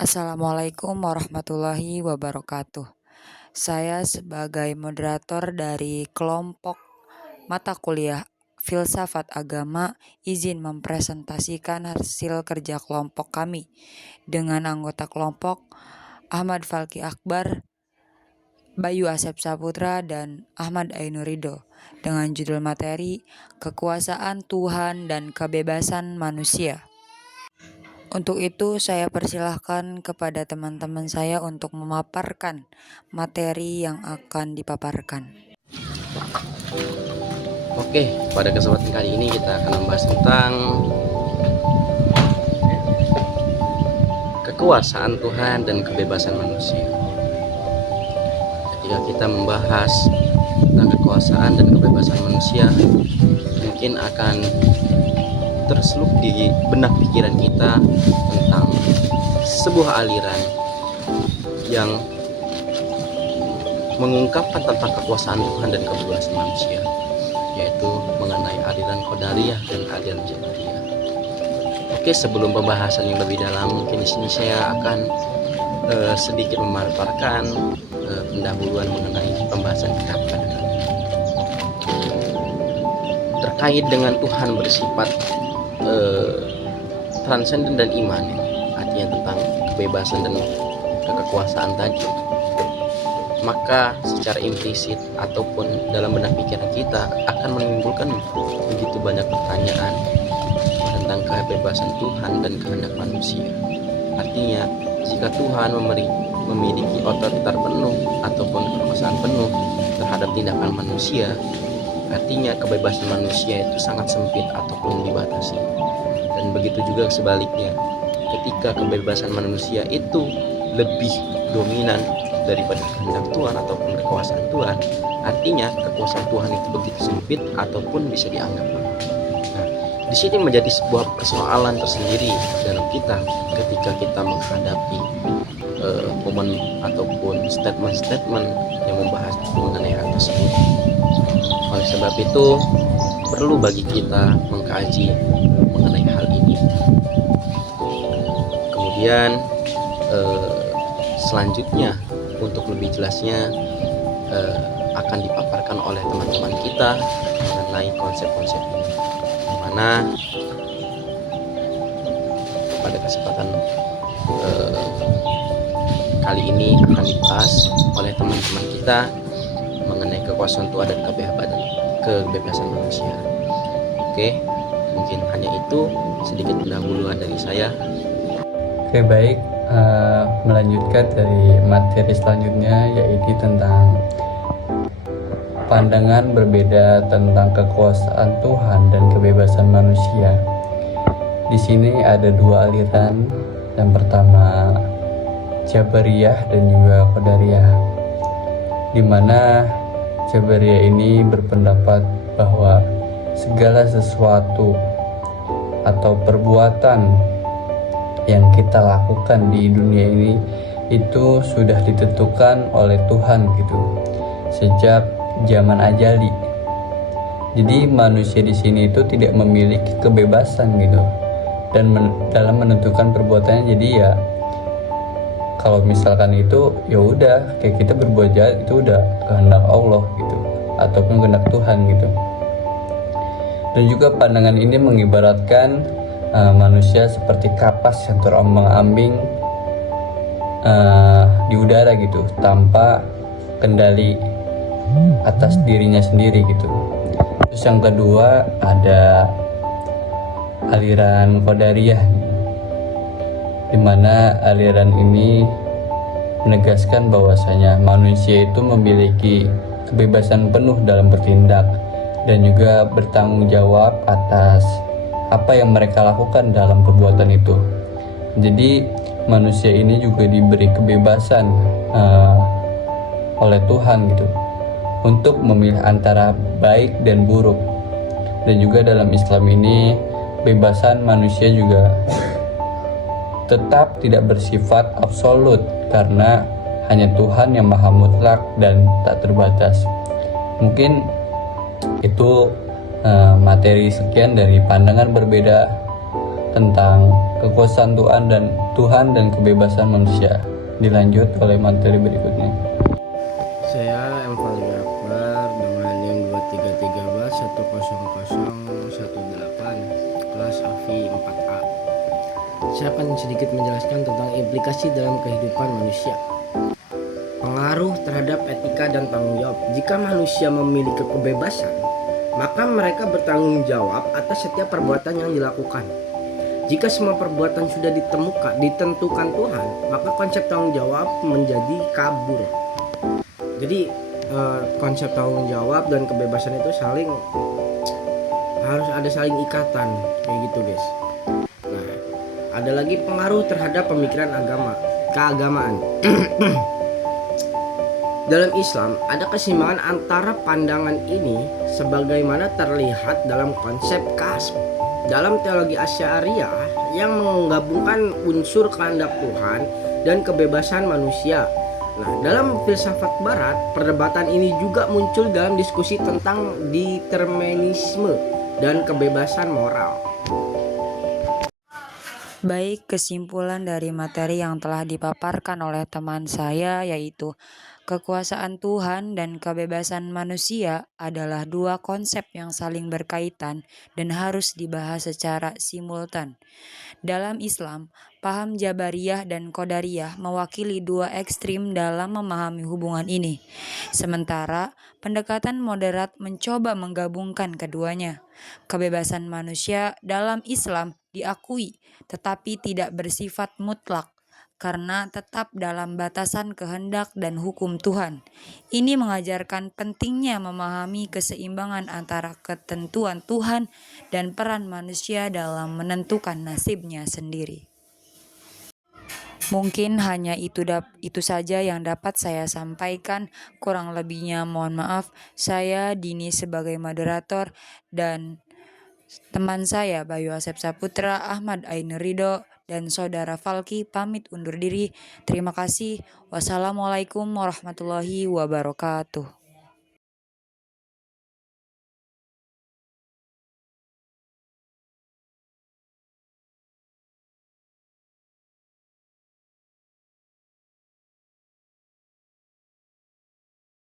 Assalamualaikum warahmatullahi wabarakatuh. Saya sebagai moderator dari kelompok mata kuliah Filsafat Agama izin mempresentasikan hasil kerja kelompok kami dengan anggota kelompok Ahmad Falki Akbar, Bayu Asep Saputra, dan Ahmad Ainurido dengan judul materi Kekuasaan Tuhan dan Kebebasan Manusia. Untuk itu, saya persilahkan kepada teman-teman saya untuk memaparkan materi yang akan dipaparkan. Oke, pada kesempatan kali ini kita akan membahas tentang kekuasaan Tuhan dan kebebasan manusia. Ketika kita membahas tentang kekuasaan dan kebebasan manusia, mungkin akan terselip di benak pikiran kita tentang sebuah aliran yang mengungkapkan tentang kekuasaan Tuhan dan kebebasan manusia, yaitu mengenai aliran Qadariyah dan aliran Jabariyah. Oke, sebelum pembahasan yang lebih dalam, mungkin di sini saya akan sedikit memaparkan pendahuluan mengenai pembahasan kita pada kali ini. Terkait dengan Tuhan bersifat transenden dan imanen, artinya tentang kebebasan dan kekuasaan tadi, maka secara implisit ataupun dalam benak pikiran kita akan menimbulkan begitu banyak pertanyaan tentang kebebasan Tuhan dan kehendak manusia. Artinya, jika Tuhan memiliki otoritas penuh ataupun kekuasaan penuh terhadap tindakan manusia, artinya kebebasan manusia itu sangat sempit ataupun dibatasi. Dan begitu juga sebaliknya, ketika kebebasan manusia itu lebih dominan daripada kehendak Tuhan ataupun kekuasaan Tuhan, artinya kekuasaan Tuhan itu begitu sempit ataupun bisa dianggap. Nah, di sini menjadi sebuah persoalan tersendiri dalam kita ketika kita menghadapi momen ataupun statement-statement yang membahas mengenai hal tersebut. Oleh sebab itu, perlu bagi kita mengkaji mengenai hal ini. Kemudian selanjutnya, untuk lebih jelasnya akan dipaparkan oleh teman-teman kita mengenai konsep-konsep ini, di mana pada kesempatan kali ini akan dibahas oleh teman-teman kita mengenai kekuasaan Tuhan dan kebebasan manusia. Oke, mungkin hanya itu sedikit pendahuluan dari saya. Oke, baik. Melanjutkan dari materi selanjutnya, yaitu tentang pandangan berbeda tentang kekuasaan Tuhan dan kebebasan manusia. Di sini ada dua aliran. Yang pertama Jabariyah dan juga Qadariyah, di mana Jabariyah ini berpendapat bahwa segala sesuatu atau perbuatan yang kita lakukan di dunia ini itu sudah ditentukan oleh Tuhan gitu, sejak zaman ajali. Jadi manusia di sini itu tidak memiliki kebebasan gitu, dan dalam menentukan perbuatannya. Jadi ya kalau misalkan itu ya udah kayak kita berbuat jahat, itu udah kehendak Allah gitu, ataupun kehendak Tuhan gitu. Dan juga pandangan ini mengibaratkan manusia seperti kapas yang terombang-ambing di udara gitu, tanpa kendali atas dirinya sendiri gitu. Terus yang kedua ada aliran Qadariyah, di mana aliran ini menegaskan bahwasanya manusia itu memiliki kebebasan penuh dalam bertindak dan juga bertanggung jawab atas apa yang mereka lakukan dalam perbuatan itu. Jadi manusia ini juga diberi kebebasan oleh Tuhan gitu, untuk memilih antara baik dan buruk. Dan juga dalam Islam ini, kebebasan manusia juga tetap tidak bersifat absolut, karena hanya Tuhan yang maha mutlak dan tak terbatas. Mungkin itu materi sekian dari pandangan berbeda tentang kekuasaan Tuhan dan kebebasan manusia. Dilanjut oleh materi berikutnya. Saya M. Fadli Akbar dengan NIM 2313100018 kelas AFI 4A. Saya akan sedikit menjelaskan tentang implikasi dalam kehidupan manusia. Pengaruh terhadap etika dan tanggung jawab. Jika manusia memiliki kebebasan, maka mereka bertanggung jawab atas setiap perbuatan yang dilakukan. Jika semua perbuatan sudah ditentukan Tuhan, maka konsep tanggung jawab menjadi kabur. Jadi konsep tanggung jawab dan kebebasan itu harus ada saling ikatan kayak gitu guys. Nah, ada lagi pengaruh terhadap pemikiran keagamaan. Dalam Islam ada keseimbangan antara pandangan ini sebagaimana terlihat dalam konsep kasb. Dalam teologi Asy'ariyah yang menggabungkan unsur kehendak Tuhan dan kebebasan manusia. Nah, dalam filsafat barat, perdebatan ini juga muncul dalam diskusi tentang determinisme dan kebebasan moral. Baik, kesimpulan dari materi yang telah dipaparkan oleh teman saya yaitu kekuasaan Tuhan dan kebebasan manusia adalah dua konsep yang saling berkaitan dan harus dibahas secara simultan. Dalam Islam, paham Jabariyah dan Qadariyah mewakili dua ekstrim dalam memahami hubungan ini. Sementara, pendekatan moderat mencoba menggabungkan keduanya. Kebebasan manusia dalam Islam diakui, tetapi tidak bersifat mutlak karena tetap dalam batasan kehendak dan hukum Tuhan. Ini mengajarkan pentingnya memahami keseimbangan antara ketentuan Tuhan dan peran manusia dalam menentukan nasibnya sendiri. Mungkin hanya itu saja yang dapat saya sampaikan. Kurang lebihnya mohon maaf. Saya Dini sebagai moderator dan teman saya Bayu Asep Saputra, Ahmad Ainur Ridho, dan Saudara Falki pamit undur diri. Terima kasih. Wassalamualaikum warahmatullahi wabarakatuh.